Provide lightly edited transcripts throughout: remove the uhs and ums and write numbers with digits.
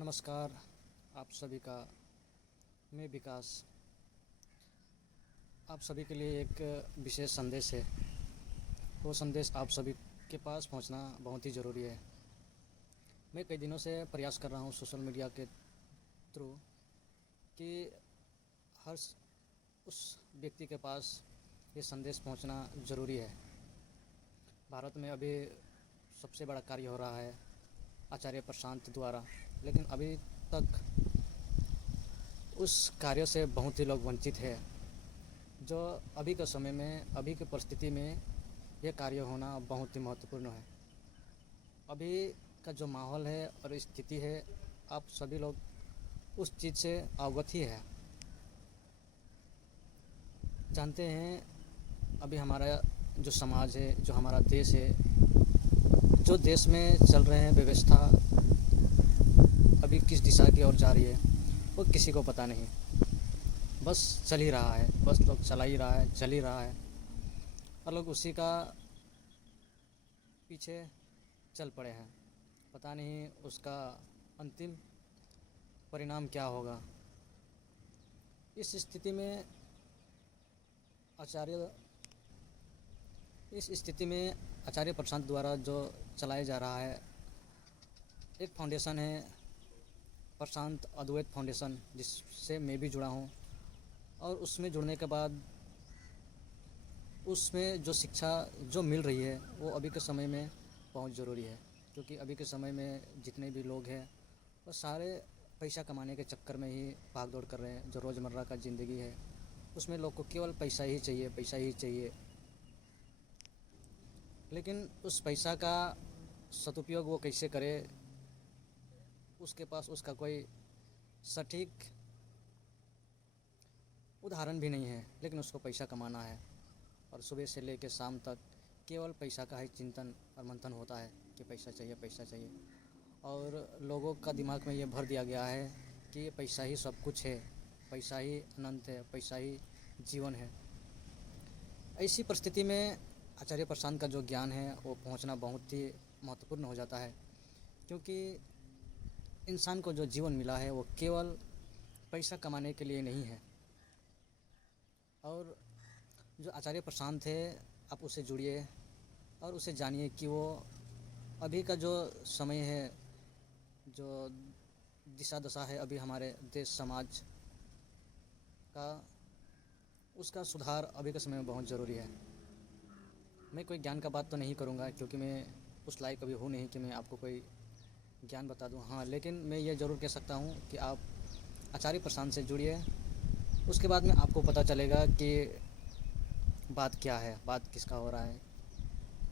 नमस्कार। आप सभी का मैं विकास। आप सभी के लिए एक विशेष संदेश है। वो संदेश आप सभी के पास पहुंचना बहुत ही ज़रूरी है। मैं कई दिनों से प्रयास कर रहा हूं सोशल मीडिया के थ्रू कि हर उस व्यक्ति के पास ये संदेश पहुंचना ज़रूरी है। भारत में अभी सबसे बड़ा कार्य हो रहा है आचार्य प्रशांत द्वारा, लेकिन अभी तक उस कार्य से बहुत ही लोग वंचित है। जो अभी के समय में, अभी की परिस्थिति में यह कार्य होना बहुत ही महत्वपूर्ण है। अभी का जो माहौल है और स्थिति है, आप सभी लोग उस चीज़ से अवगत ही है। जानते हैं अभी हमारा जो समाज है, जो हमारा देश है, जो देश में चल रहे हैं व्यवस्था अभी किस दिशा की ओर जा रही है वो किसी को पता नहीं। बस चल ही रहा है, बस लोग चला ही रहा है, चल ही रहा है और लोग उसी का पीछे चल पड़े हैं। पता नहीं उसका अंतिम परिणाम क्या होगा। इस स्थिति में आचार्य प्रशांत द्वारा जो चलाया जा रहा है एक फाउंडेशन है, प्रशांत अद्वैत फाउंडेशन, जिससे मैं भी जुड़ा हूँ। और उसमें जुड़ने के बाद उसमें जो शिक्षा जो मिल रही है वो अभी के समय में बहुत ज़रूरी है, क्योंकि अभी के समय में जितने भी लोग हैं वो सारे पैसा कमाने के चक्कर में ही भाग दौड़ कर रहे हैं। जो रोज़मर्रा का ज़िंदगी है उसमें लोग को केवल पैसा ही चाहिए, पैसा ही चाहिए। लेकिन उस पैसा का सदुपयोग वो कैसे करे, उसके पास उसका कोई सटीक उदाहरण भी नहीं है। लेकिन उसको पैसा कमाना है और सुबह से लेकर शाम तक केवल पैसा का ही चिंतन और मंथन होता है कि पैसा चाहिए, पैसा चाहिए। और लोगों का दिमाग में ये भर दिया गया है कि पैसा ही सब कुछ है, पैसा ही अनंत है, पैसा ही जीवन है। ऐसी परिस्थिति में आचार्य प्रशांत का जो ज्ञान है वो पहुंचना बहुत ही महत्वपूर्ण हो जाता है, क्योंकि इंसान को जो जीवन मिला है वो केवल पैसा कमाने के लिए नहीं है। और जो आचार्य प्रशांत है, आप उससे जुड़िए और उसे जानिए कि वो अभी का जो समय है, जो दिशा दशा है अभी हमारे देश समाज का, उसका सुधार अभी के समय में बहुत ज़रूरी है। मैं कोई ज्ञान का बात तो नहीं करूँगा, क्योंकि मैं उस लायक अभी हूँ नहीं कि मैं आपको कोई ज्ञान बता दूँ। हाँ, लेकिन मैं ये ज़रूर कह सकता हूँ कि आप आचार्य प्रशांत से जुड़िए। उसके बाद में आपको पता चलेगा कि बात क्या है, बात किसका हो रहा है।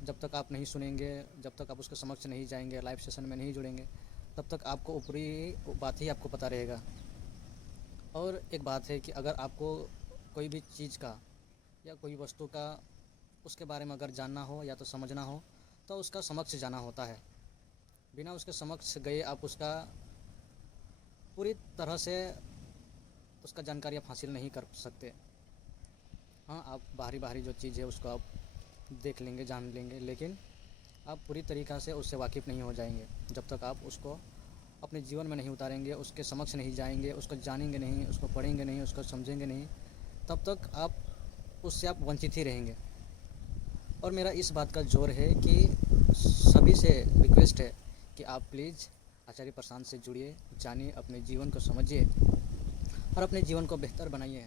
जब तक आप नहीं सुनेंगे, जब तक आप उसके समक्ष नहीं जाएंगे, लाइव सेशन में नहीं जुड़ेंगे, तब तक आपको ऊपरी बात ही आपको पता रहेगा। और एक बात है कि अगर आपको कोई भी चीज़ का या कोई वस्तु का उसके बारे में अगर जानना हो या तो समझना हो तो उसका समक्ष जाना होता है। बिना उसके समक्ष गए आप उसका पूरी तरह से उसका जानकारी आप हासिल नहीं कर सकते। हाँ, आप बाहरी जो चीज़ है उसको आप देख लेंगे, जान लेंगे, लेकिन आप पूरी तरीक़ा से उससे वाकिफ़ नहीं हो जाएंगे जब तक आप उसको अपने जीवन में नहीं उतारेंगे, उसके समक्ष नहीं जाएंगे, उसको जानेंगे नहीं, उसको पढ़ेंगे नहीं, उसको समझेंगे नहीं, तब तक आप उससे आप वंचित ही रहेंगे। और मेरा इस बात का जोर है कि सभी से रिक्वेस्ट है कि आप प्लीज़ आचार्य प्रशांत से जुड़िए, जानिए, अपने जीवन को समझिए और अपने जीवन को बेहतर बनाइए।